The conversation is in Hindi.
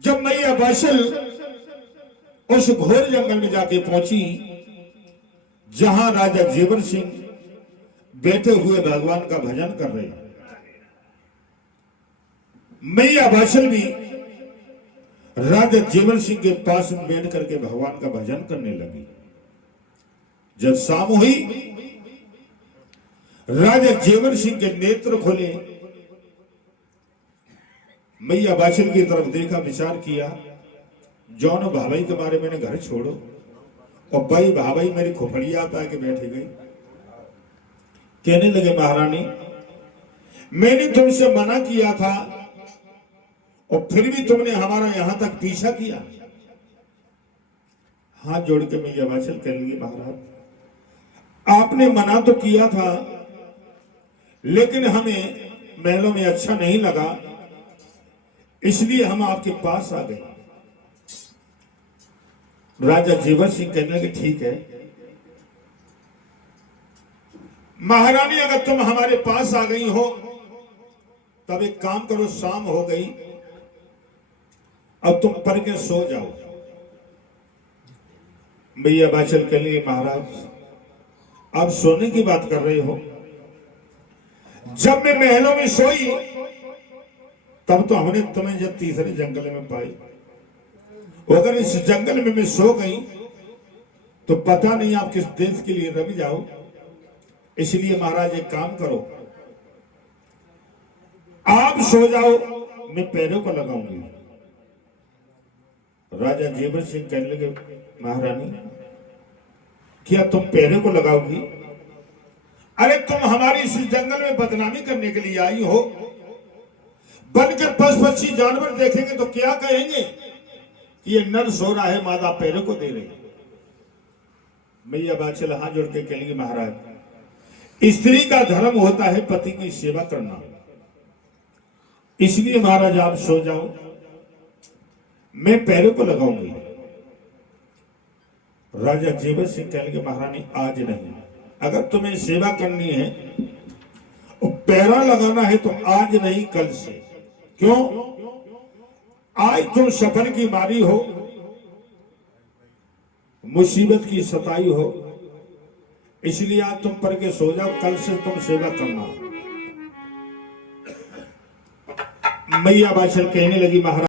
जब मैया बाशल उस घोर जंगल में जाके पहुंची जहां राजा जेवर सिंह बैठे हुए भगवान का भजन कर रहे हैं, मैया बाशल भी राजा जेवर सिंह के पास में बैठ करके भगवान का भजन करने लगी। जब शाम हुई, राजा जेवर सिंह के नेत्र खोले, मैया बाशल की तरफ देखा, विचार किया, जौन भाई के बारे में घर छोड़ो और भाई भाई मेरी खोपड़िया पे आके बैठे गई। कहने लगे, महारानी मैंने तुमसे मना किया था और फिर भी तुमने हमारा यहां तक पीछा किया। हाथ जोड़ के मैया बाशल कहने लगी, महाराज आपने मना तो किया था लेकिन हमें महलों में अच्छा नहीं लगा, इसलिए हम आपके पास आ गए। राजा जेवर सिंह कहने लगे, ठीक है महारानी, अगर तुम हमारे पास आ गई हो तब एक काम करो, शाम हो गई, अब तुम पढ़ के सो जाओ। मैया बाशल कहने लगे, महाराज आप सोने की बात कर रहे हो, जब मैं महलों में सोई तब तो हमने तुम्हें जब तीसरे जंगल में पाई, अगर इस जंगल में मैं सो गई तो पता नहीं आप किस देश के लिए रह जाओ, इसलिए महाराज एक काम करो, आप सो जाओ, मैं पैरों को लगाऊंगी। राजा जेवर सिंह कहने लगे, महारानी क्या तुम पैरों को लगाओगी? अरे तुम हमारी इस जंगल में बदनामी करने के लिए आई हो, बन के पशु पक्षी जानवर देखेंगे तो क्या कहेंगे कि ये नर सो रहा है, मादा पैरों को दे रही। मैया बाशल हाथ जोड़ के कहेंगे, महाराज स्त्री का धर्म होता है पति की सेवा करना, इसलिए महाराज आप सो जाओ, मैं पैरों को लगाऊंगी। राजा जेवर सिंह कहेंगे, महारानी आज नहीं, अगर तुम्हें सेवा करनी है और पैरा लगाना है तो आज नहीं कल से। क्यों? आज तुम सफर की मारी हो, मुसीबत की सताई हो, इसलिए आज तुम पढ़ के सो जाओ, कल से तुम सेवा करना। मैया बाशल कहने लगी, महाराज